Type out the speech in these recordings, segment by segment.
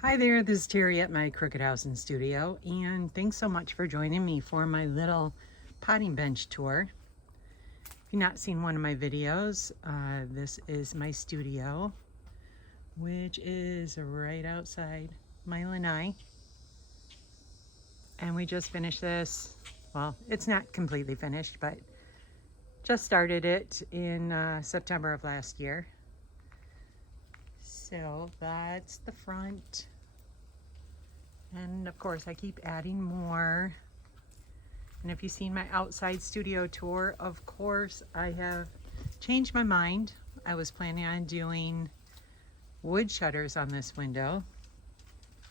Hi there, this is Terry at my Crooked House and Studio, and thanks so much for joining me for my little potting bench tour. If you've not seen one of my videos, this is my studio, which is right outside my lanai. And we just finished this. Well, it's not completely finished, but just started it in September of last year. So that's the front. And of course I keep adding more. And if you've seen my outside studio tour, of course I have changed my mind. I was planning on doing wood shutters on this window,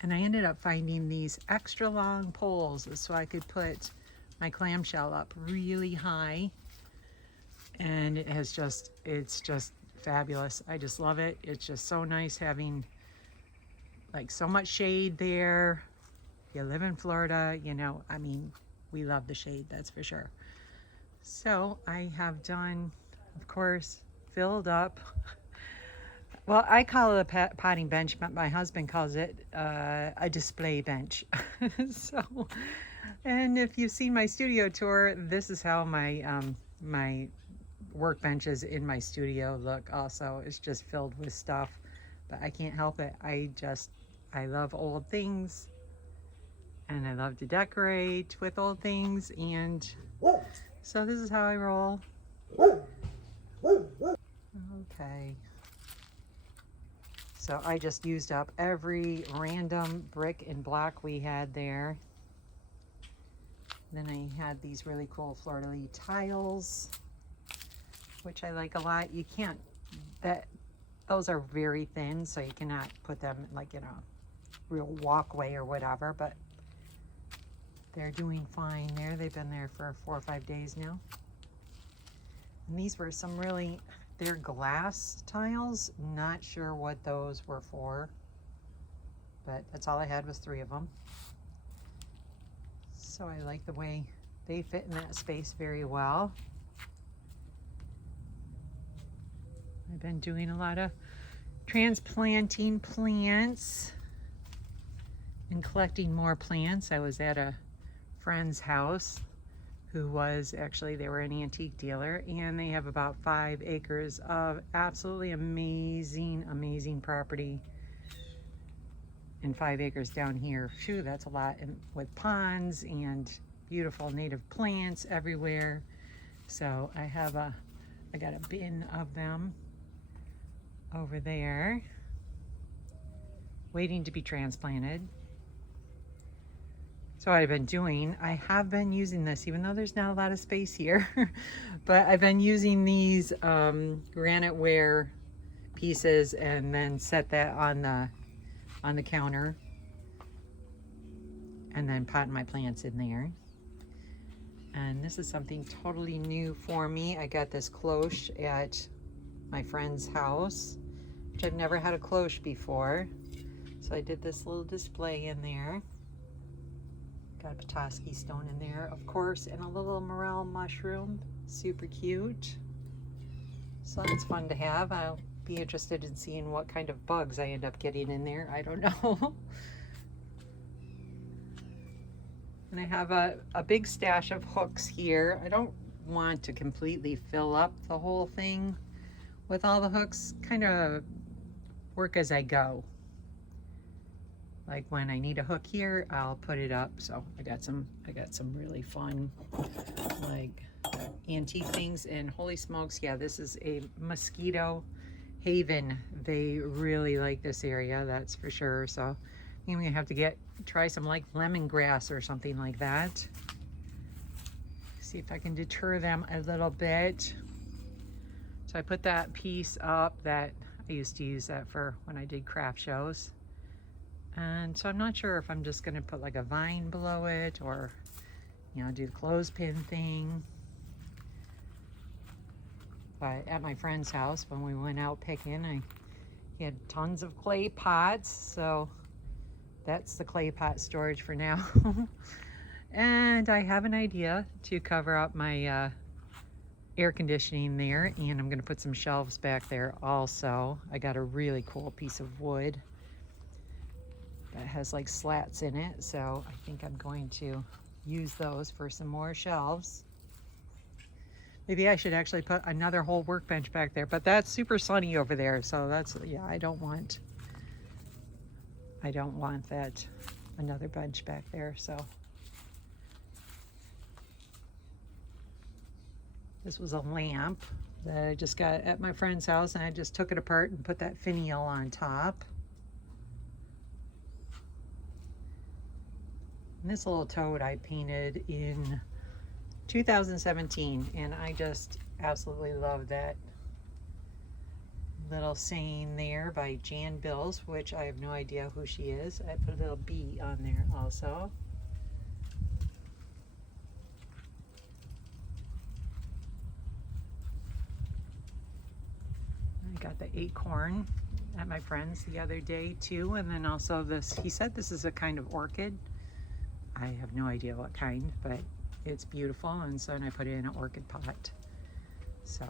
and I ended up finding these extra long poles so I could put my clamshell up really high. And it's just fabulous. I just love it. It's just so nice having like so much shade there. If you live in Florida, you know, I mean, we love the shade, that's for sure. So I have done, of course, filled up. Well, I call it a potting bench, but my husband calls it a display bench. So, and if you've seen my studio tour, this is how my workbenches in my studio look also. It's just filled with stuff, but I can't help it. I love old things, and I love to decorate with old things, and so this is how I roll. Okay. So I just used up every random brick and block we had there. Then I had these really cool fleur-de-lis tiles, which I like a lot. You can't, those are very thin, so you cannot put them like in a real walkway or whatever, but they're doing fine there. They've been there for 4 or 5 days now. And these were some really, they're glass tiles. Not sure what those were for, but that's all I had was 3 of them. So I like the way they fit in that space very well. I've been doing a lot of transplanting plants and collecting more plants. I was at a friend's house who was actually, they were an antique dealer, and they have about 5 acres of absolutely amazing property. And 5 acres down here, phew, that's a lot. And with ponds and beautiful native plants everywhere. So I got a bin of them over there waiting to be transplanted. So what I've been doing, I have been using this, even though there's not a lot of space here, but I've been using these granite ware pieces and then set that on the counter, and then potting my plants in there. And this is something totally new for me. I got this cloche at my friend's house, which I've never had a cloche before. So I did this little display in there. Got a Petoskey stone in there, of course, and a little morel mushroom. Super cute. So that's fun to have. I'll be interested in seeing what kind of bugs I end up getting in there. I don't know. And I have a big stash of hooks here. I don't want to completely fill up the whole thing with all the hooks. Kind of work as I go. Like when I need a hook here, I'll put it up. So I got some really fun like antique things. And holy smokes, yeah, this is a mosquito haven. They really like this area, that's for sure. So I'm gonna have to try some like lemongrass or something like that. See if I can deter them a little bit. So I put that piece up that I used to use that for when I did craft shows. And so I'm not sure if I'm just gonna put like a vine below it or, you know, do the clothespin thing. But at my friend's house, when we went out picking, he had tons of clay pots. So that's the clay pot storage for now. And I have an idea to cover up my air conditioning there, and I'm gonna put some shelves back there also. I got a really cool piece of wood has like slats in it, so I think I'm going to use those for some more shelves. Maybe I should actually put another whole workbench back there, but that's super sunny over there, so that's, yeah, I don't want that another bench back there. So this was a lamp that I just got at my friend's house, and I just took it apart and put that finial on top. And this little toad I painted in 2017, and I just absolutely love that little saying there by Jan Bills, which I have no idea who she is. I put a little B on there also. I got the acorn at my friend's the other day too, and then also this, he said this is a kind of orchid. I have no idea what kind, but it's beautiful, and so then I put it in an orchid pot. So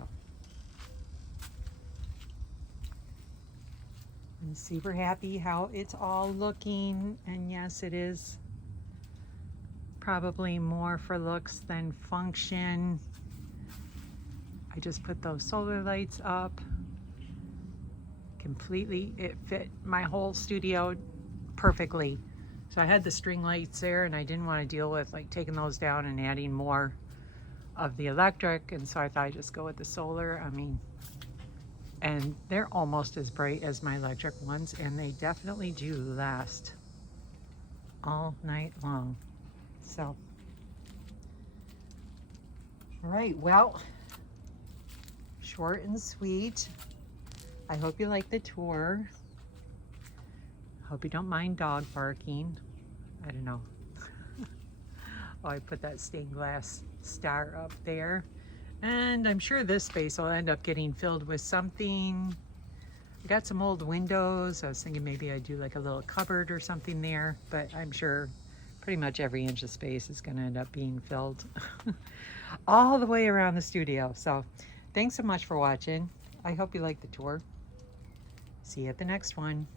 I'm super happy how it's all looking, and yes, it is probably more for looks than function. I just put those solar lights up completely. It fit my whole studio perfectly. So I had the string lights there, and I didn't want to deal with like taking those down and adding more of the electric, and so I thought I'd just go with the solar. I mean, and they're almost as bright as my electric ones, and they definitely do last all night long. So, all right, well, short and sweet. I hope you like the tour. Hope you don't mind dog barking. I don't know. Oh, I put that stained glass star up there. And I'm sure this space will end up getting filled with something. I got some old windows. I was thinking maybe I'd do like a little cupboard or something there, but I'm sure pretty much every inch of space is going to end up being filled all the way around the studio. So thanks so much for watching. I hope you liked the tour. See you at the next one.